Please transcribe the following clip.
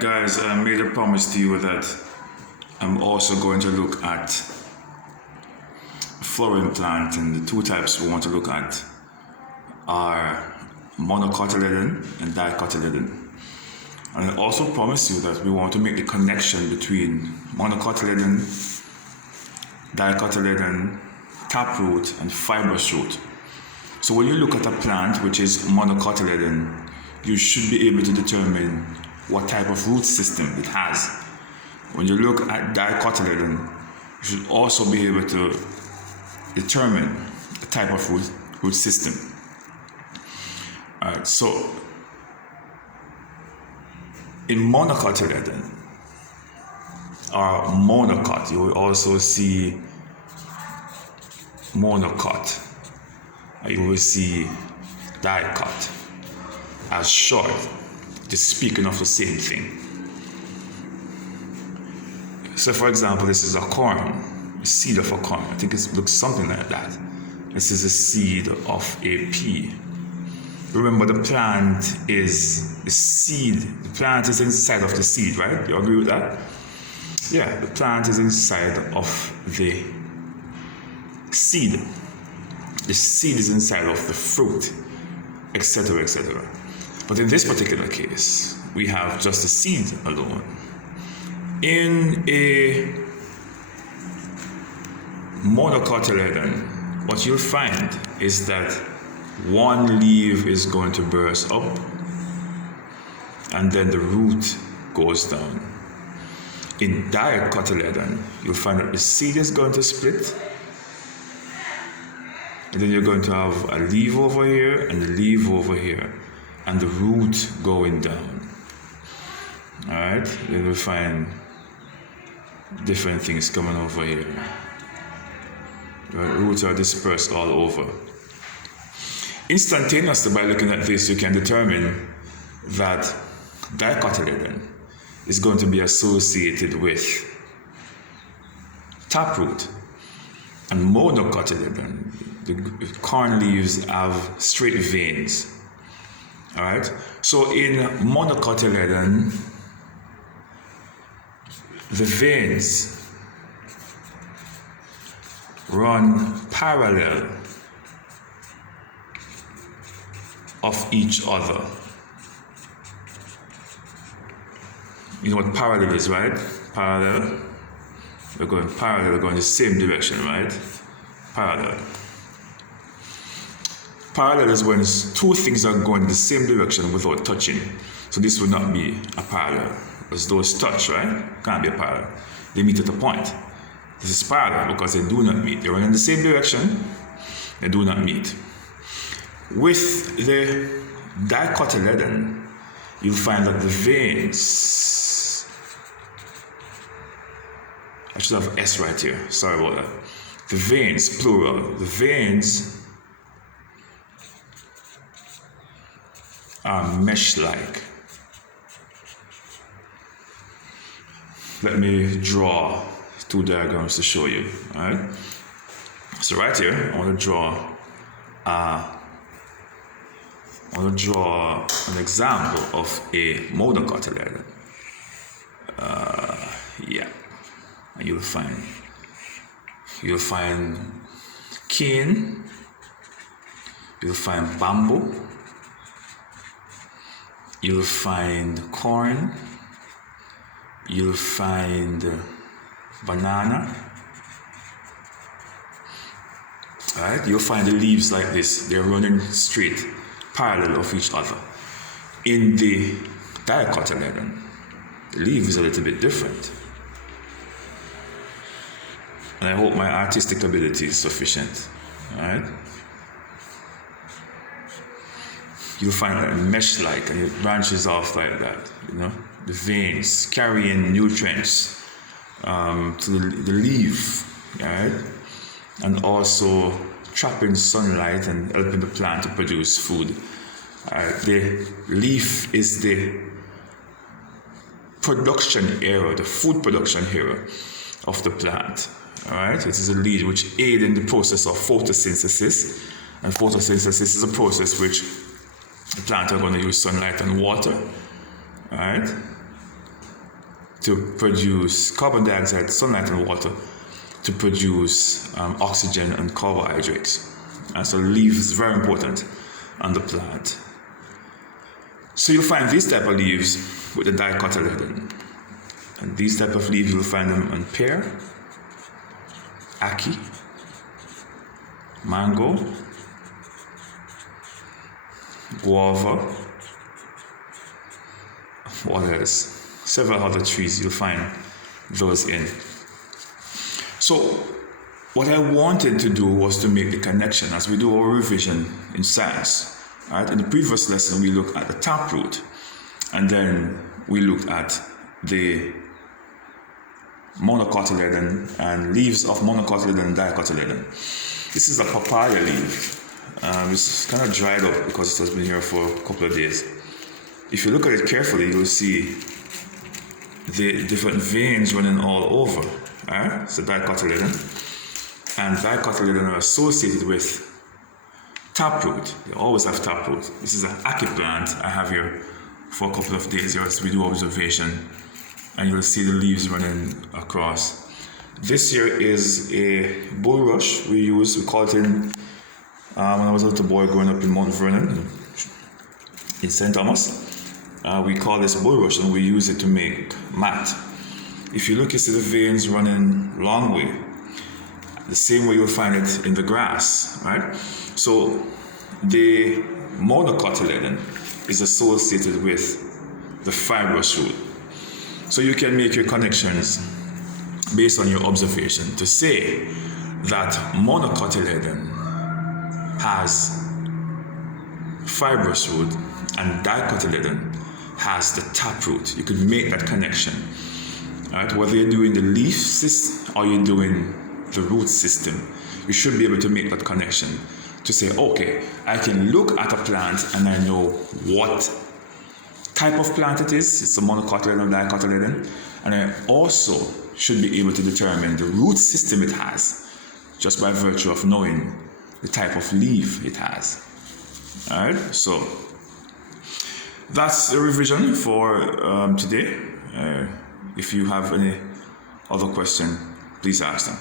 guys, I made a promise to you that I'm also going to look at flowering plant, and the two types we want to look at are monocotyledon and dicotyledon. And I also promise you that we want to make the connection between monocotyledon, dicotyledon, taproot, and fibrous root. So when you look at a plant which is monocotyledon, you should be able to determine what type of root system it has. When you look at dicotyledon, you should also be able to determine the type of root system. Alright, so in monocotyledon or monocot, you will also see monocot. You will see dicot as short, just speaking of the same thing. So for example, this is a corn, a seed of a corn. I think it looks something like that. This is a seed of a pea. Remember, the plant is the seed. The plant is inside of the seed, right? You agree with that? Yeah, the plant is inside of the seed. The seed is inside of the fruit, etc., etc. But in this particular case, we have just the seed alone. In a monocotyledon, what you'll find is that one leaf is going to burst up and then the root goes down. In dicotyledon, you'll find that the seed is going to split, and then you're going to have a leaf over here and a leaf over here, and the root going down. Alright, then we'll find different things coming over here. The roots are dispersed all over. Instantaneously, by looking at this, you can determine that dicotyledon is going to be associated with taproot, and monocotyledon, the corn leaves have straight veins. Alright, so in monocotyledon, the veins run parallel of each other. You know what parallel is, right? Parallel. We're going parallel, we're going the same direction, right? Parallel. Parallel is when two things are going in the same direction without touching. So this would not be a parallel. As those touch, right? Can't be a parallel. They meet at a point. This is parallel because they do not meet. They run in the same direction, they do not meet. With the dicotyledon, you'll find that the veins, I should have S right here, sorry about that. The veins, plural, the veins are mesh-like. Let me draw two diagrams to show you. Alright? So right here, I want to draw an example of a monocotyledon. Yeah. And you'll find cane, you'll find bamboo, you'll find corn, you'll find banana. Alright, you'll find the leaves like this. They're running straight, parallel of each other. In the dicotyledon, the leaf is a little bit different. And I hope my artistic ability is sufficient. Alright? You'll find that mesh-like, and it branches off like that, you know? The veins carrying nutrients to the leaf, right? And also trapping sunlight and helping the plant to produce food. The leaf is the production area, the food production area of the plant. Alright, it is a leaf which aids in the process of photosynthesis, and photosynthesis is a process which the plant are going to use sunlight and water. Alright, to produce carbon dioxide, sunlight, and water to produce oxygen and carbohydrates. And so leaf is very important on the plant. So you'll find these type of leaves with the dicotyledon. And these type of leaves, you'll find them on pear, ackee, mango, guava, what else? Several other trees you'll find those in. So what I wanted to do was to make the connection as we do our revision in science. Right? In the previous lesson, we looked at the taproot, and then we looked at the monocotyledon and leaves of monocotyledon and dicotyledon. This is a papaya leaf. It's kind of dried up because it has been here for a couple of days. If you look at it carefully, you'll see the different veins running all over. Right? It's a dicotyledon. And dicotyledon are associated with taproot. They always have taproot. This is an ackee plant I have here for a couple of days here as we do observation. And you'll see the leaves running across. This here is a bulrush we call it when I was a little boy growing up in Mount Vernon, in St. Thomas. We call this bulrush and we use it to make mat. If you look, you see the veins running long way. The same way you'll find it in the grass, right? So the monocotyledon is associated with the fibrous root. So you can make your connections based on your observation to say that monocotyledon has fibrous root and dicotyledon has the taproot. You could make that connection, right? Whether you're doing the leaf system or you're doing the root system, you should be able to make that connection to say, okay, I can look at a plant and I know what type of plant it is. It's a monocotyledon or dicotyledon, and I also should be able to determine the root system it has just by virtue of knowing the type of leaf it has. All right, so that's the revision for today. If you have any other question, please ask them.